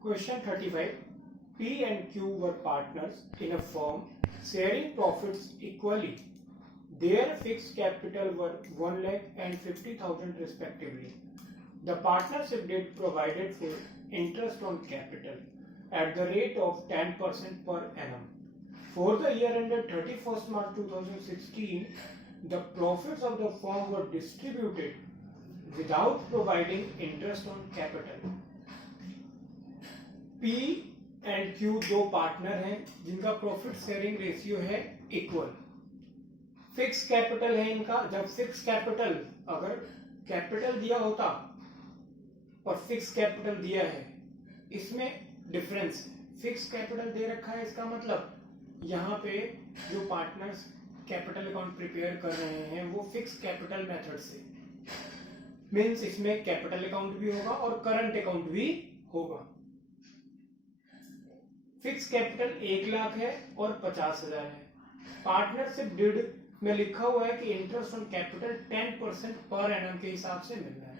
Question 35. P and Q were partners in a firm sharing profits equally. Their fixed capital were 1 lakh and 50,000 respectively. The partnership deed provided for interest on capital at the rate of 10% per annum. For the year ended 31st March 2016, the profits of the firm were distributed without providing interest on capital. P and Q दो partner हैं जिनका profit sharing ratio है equal. Fix capital है इनका. जब fix capital, अगर capital दिया होता और फिक्स कैपिटल दिया है, इसमें डिफरेंस है. फिक्स कैपिटल दे रखा है, इसका मतलब यहाँ पे जो पार्टनर्स कैपिटल अकाउंट प्रिपेयर कर रहे हैं वो फिक्स कैपिटल मेथड से, मीन्स इसमें कैपिटल अकाउंट भी होगा और करंट अकाउंट भी होगा. फिक्स कैपिटल 1 लाख है और 50,000 है. पार्टनरशिप डीड में लिखा हुआ है कि interest on capital 10% per annum के हिसाब से मिल रहा है.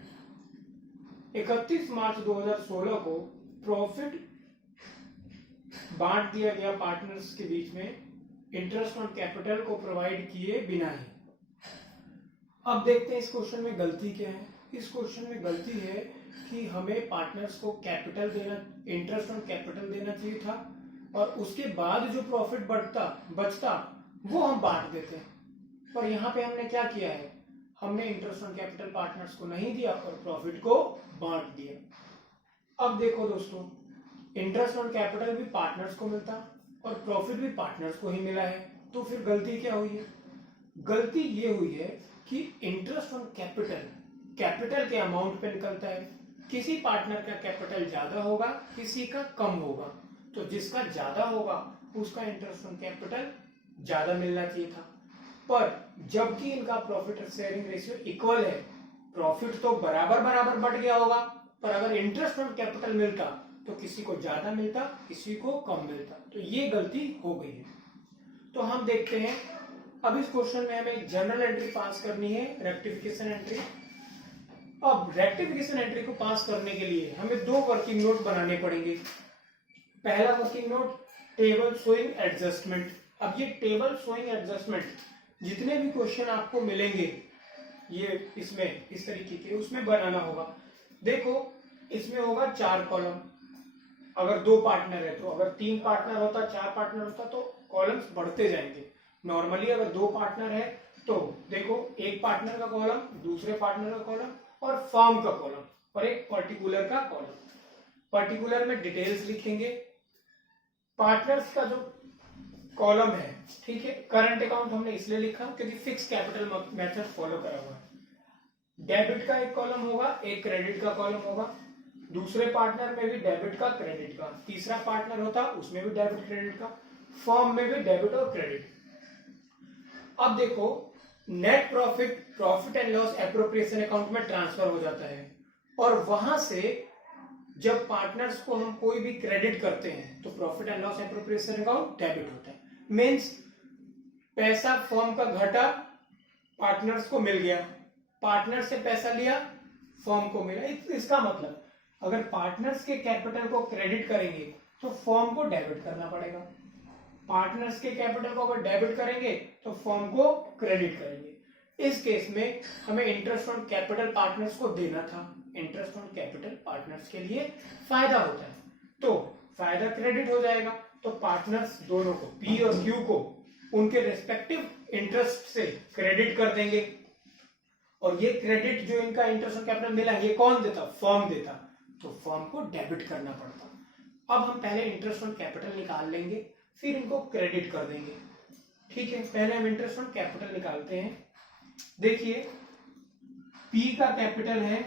31 मार्च 2016 को प्रॉफिट बांट दिया गया पार्टनर्स के बीच में इंटरेस्ट ऑन कैपिटल को प्रोवाइड किए बिना ही. अब देखते हैं इस क्वेश्चन में गलती क्या है. इस क्वेश्चन में गलती है कि हमें पार्टनर्स को कैपिटल देना, इंटरेस्ट ऑन कैपिटल देना चाहिए था और उसके बाद जो प्रॉफिट बचता वो हम बांट देते हैं. पर यहाँ पे हमने क्या किया है, हमने इंटरेस्ट ऑन कैपिटल पार्टनर्स को नहीं दिया और प्रॉफिट को बांट दिया. अब देखो दोस्तों, इंटरेस्ट ऑन कैपिटल भी पार्टनर्स को मिलता और प्रॉफिट भी पार्टनर्स को ही मिला है. तो फिर गलती क्या हुई है? गलती ये हुई है कि इंटरेस्ट ऑन कैपिटल के अमाउंट पे निकलता है. किसी पार्टनर का कैपिटल ज्यादा होगा, किसी का कम होगा. तो जिसका ज्यादा होगा उसका इंटरेस्ट ऑन कैपिटल ज्यादा मिलना चाहिए था. पर जबकि इनका प्रॉफिट शेयरिंग रेशियो इक्वल है, प्रॉफिट तो बराबर बराबर बढ़ गया होगा, पर अगर इंटरेस्ट ऑन कैपिटल मिलता तो किसी को ज्यादा मिलता, किसी को कम मिलता. तो ये गलती हो गई है. तो हम देखते हैं. अब इस क्वेश्चन में हमें जनरल एंट्री पास करनी है, रेक्टिफिकेशन एंट्री. अब रेक्टिफिकेशन एंट्री को पास करने के लिए हमें दो वर्किंग नोट बनाने पड़ेंगे. पहला working note, table showing adjustment. अब ये टेबल शोइंग एडजस्टमेंट जितने भी क्वेश्चन आपको मिलेंगे ये इसमें इस तरीके के, उसमें बनाना होगा. देखो इसमें होगा 4 कॉलम. अगर 2 पार्टनर है तो, अगर 3 पार्टनर होता, 4 पार्टनर होता तो कॉलम्स बढ़ते जाएंगे. नॉर्मली अगर 2 पार्टनर है तो देखो, एक पार्टनर का कॉलम, दूसरे पार्टनर का कॉलम और फर्म का कॉलम और एक पर्टिकुलर का कॉलम. पर्टिकुलर में डिटेल्स लिखेंगे. पार्टनर्स का जो कॉलम है, ठीक है, करंट अकाउंट हमने इसलिए लिखा क्योंकि फिक्स कैपिटल मेथड फॉलो करा हुआ है. डेबिट का एक कॉलम होगा, एक क्रेडिट का कॉलम होगा. दूसरे पार्टनर में भी डेबिट का, क्रेडिट का. तीसरा पार्टनर होता उसमें भी डेबिट क्रेडिट का. फर्म में भी डेबिट और क्रेडिट. अब देखो, net profit and loss appropriation account में ट्रांसफर हो जाता है और वहां से जब पार्टनर्स को हम कोई भी क्रेडिट करते हैं तो profit and loss appropriation account debit होता है. मींस पैसा फर्म का घटा, पार्टनर्स को मिल गया. पार्टनर से पैसा लिया, फर्म को मिला. इसका मतलब अगर पार्टनर्स के कैपिटल को क्रेडिट करेंगे तो फर्म को डेबिट करना पड़ेगा. पार्टनर्स के कैपिटल को अगर डेबिट करेंगे तो फर्म को क्रेडिट करेंगे. इस केस में हमें इंटरेस्ट ऑन कैपिटल पार्टनर्स को देना था. इंटरेस्ट ऑन कैपिटल पार्टनर्स के लिए फायदा होता है, तो फायदा क्रेडिट हो जाएगा. तो पार्टनर्स दोनों को, पी और क्यू को, उनके रेस्पेक्टिव इंटरेस्ट से क्रेडिट कर देंगे. और ये क्रेडिट जो इनका इंटरेस्ट ऑन कैपिटल मिला, ये कौन देता? फर्म देता. तो फर्म को डेबिट करना पड़ता. अब हम पहले इंटरेस्ट ऑन कैपिटल निकाल लेंगे, फिर इनको क्रेडिट कर देंगे. ठीक है, पहले हम इंटरेस्ट ऑन कैपिटल निकालते हैं. देखिए, पी का कैपिटल है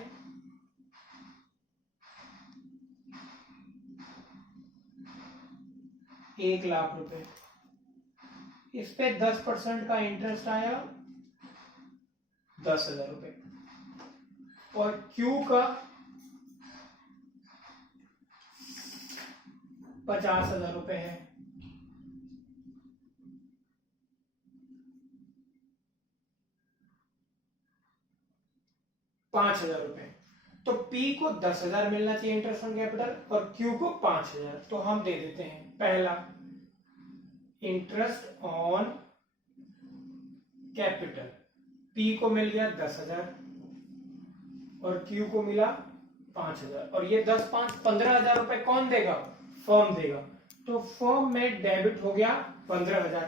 1 लाख रुपए. इस पे 10% का इंटरेस्ट आया 10,000 रुपए. और क्यू का 50,000 रुपए है. ₹5,000. तो P P को 10,000 मिलना चाहिए इंटरेस्ट ऑन कैपिटल और Q को 5,000। तो हम दे देते हैं पहला इंटरेस्ट ऑन कैपिटल, P को मिल गया 10,000 और Q को मिला 5,000 और ये 10 5 15,000 रुपए कौन देगा? फर्म देगा। तो फर्म में डेबिट हो गया 15,000।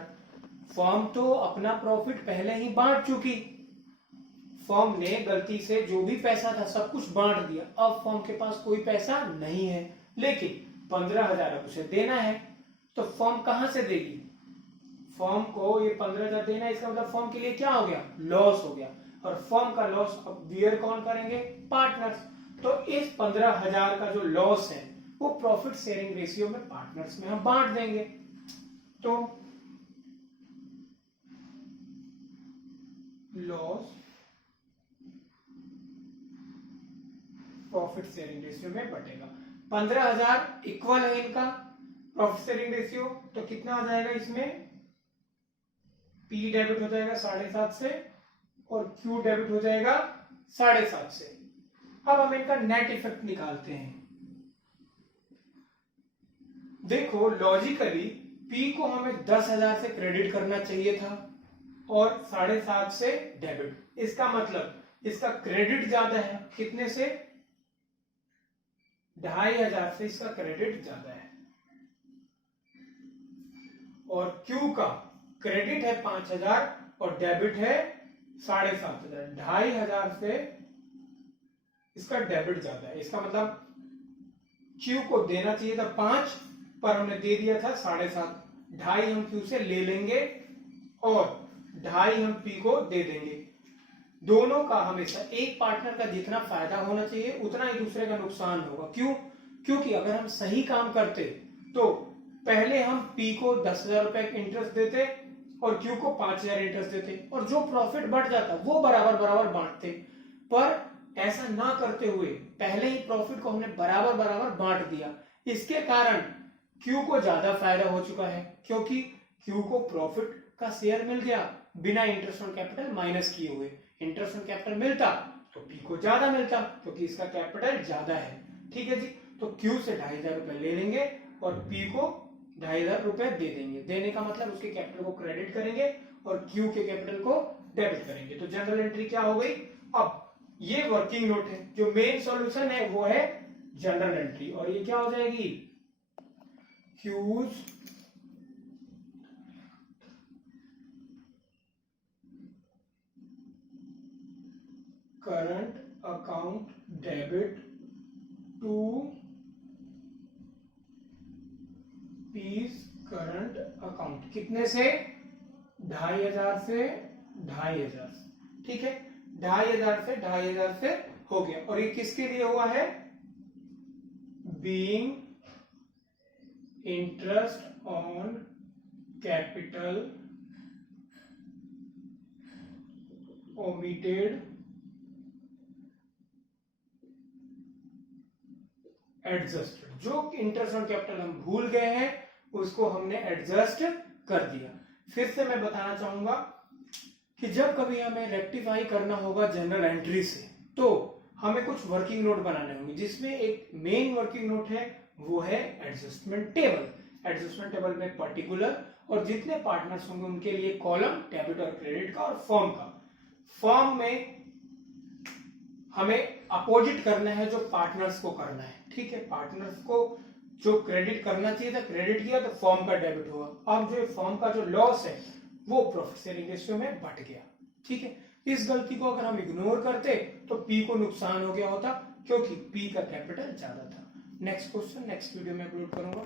फर्म तो अपना प्रॉफिट पहले ही बांट चुकी, फर्म ने गलती से जो भी पैसा था सब कुछ बांट दिया। अब फर्म के पास कोई पैसा नहीं है, लेकिन 15,000 अब उसे देना है। तो फर्म कहां से देगी? फर्म को ये 15,000 देना है, इसका मतलब फर्म के लिए क्या हो गया? लॉस हो गया। और फर्म का लॉस अब बियर कौन करेंगे? पार्टनर्स। तो इस 15,000 का जो लॉस है वो प्रॉफिट शेयरिंग रेशियो में पार्टनर्स में हम बांट देंगे। तो लॉस प्रॉफिट शेयरिंग रेशियो में बटेगा। 15,000 इक्वल है इनका प्रॉफिट शेयरिंग रेशियो, तो कितना आ जाएगा इसमें? P डेबिट हो जाएगा 7.5 से और Q डेबिट हो जाएगा 7.5 से। अब हम इनका नेट इफेक्ट निकालते हैं। देखो लॉजिकली P को हमें 10,000 से क्रेडिट करना चाहिए था और 7.5 से डेबिट। इसका मतलब इसका क्रेडिट ज्यादा है, कितने से? 2,500 से इसका क्रेडिट ज्यादा है। और Q का क्रेडिट है 5,000 और डेबिट है 7,500। 2,500 से इसका डेबिट ज्यादा है। इसका मतलब Q को देना चाहिए था 5 पर हमने दे दिया था 7.5। 2.5 हम Q से ले लेंगे और 2.5 हम P को दे देंगे। दोनों का हमेशा एक पार्टनर का जितना फायदा होना चाहिए उतना ही दूसरे का नुकसान होगा। क्यों? क्योंकि अगर हम सही काम करते तो पहले हम P को 10,000 रुपए इंटरेस्ट देते और Q को 5,000 इंटरेस्ट देते और जो प्रॉफिट बढ़ जाता वो बराबर बराबर बांटते। पर ऐसा ना करते हुए पहले ही प्रॉफिट को हमने बराबर बराबर बांट दिया। इसके कारण Q को ज्यादा फायदा हो चुका है, क्योंकि Q को प्रॉफिट का शेयर मिल गया बिना इंटरेस्ट ऑन कैपिटल माइनस किए हुए। इंटरेस्ट ऑन कैपिटल मिलता तो P को ज्यादा मिलता, क्योंकि इसका कैपिटल ज्यादा है। ठीक है जी। तो Q से 2,500 रुपए ले लेंगे और P को 2,500 रुपए दे देंगे। देने का मतलब उसके कैपिटल को क्रेडिट करेंगे और Q के कैपिटल को डेबिट करेंगे। तो जनरल एंट्री क्या हो गई? अब ये वर्किंग नोट है, जो मेन सॉल्यूशन है वो है जनरल एंट्री, और ये क्या हो जाएगी? Q's current account debit to P's current account. कितने से? 2,500 से 2,500। ठीक है, 2,500 से 2,500 से हो गया। और ये किसके लिए हुआ है? Being interest on capital omitted adjusted. जो इंटरेस्ट ऑन कैपिटल हम भूल गए हैं उसको हमने एडजस्ट कर दिया। फिर से मैं बताना चाहूंगा कि जब कभी हमें रेक्टिफाई करना होगा जनरल एंट्री से तो हमें कुछ वर्किंग नोट बनाने होंगे, जिसमें एक मेन वर्किंग नोट है वो है एडजस्टमेंट टेबल। एडजस्टमेंट टेबल में पर्टिकुलर और जितने पार्टनर्स होंगे उनके लिए कॉलम डेबिट और क्रेडिट का और फर्म का। फर्म में हमें अपोजिट करना है जो पार्टनर्स को करना है। ठीक है, पार्टनर्स को जो क्रेडिट करना चाहिए था क्रेडिट किया तो फर्म का डेबिट हुआ। अब जो फर्म का जो लॉस है वो प्रॉफिट शेयरिंग रेशियो में बट गया। ठीक है, इस गलती को अगर हम इग्नोर करते तो P को नुकसान हो गया होता, क्योंकि P का कैपिटल ज्यादा था। नेक्स्ट क्वेश्चन नेक्स्ट वीडियो में अपलोड करूंगा।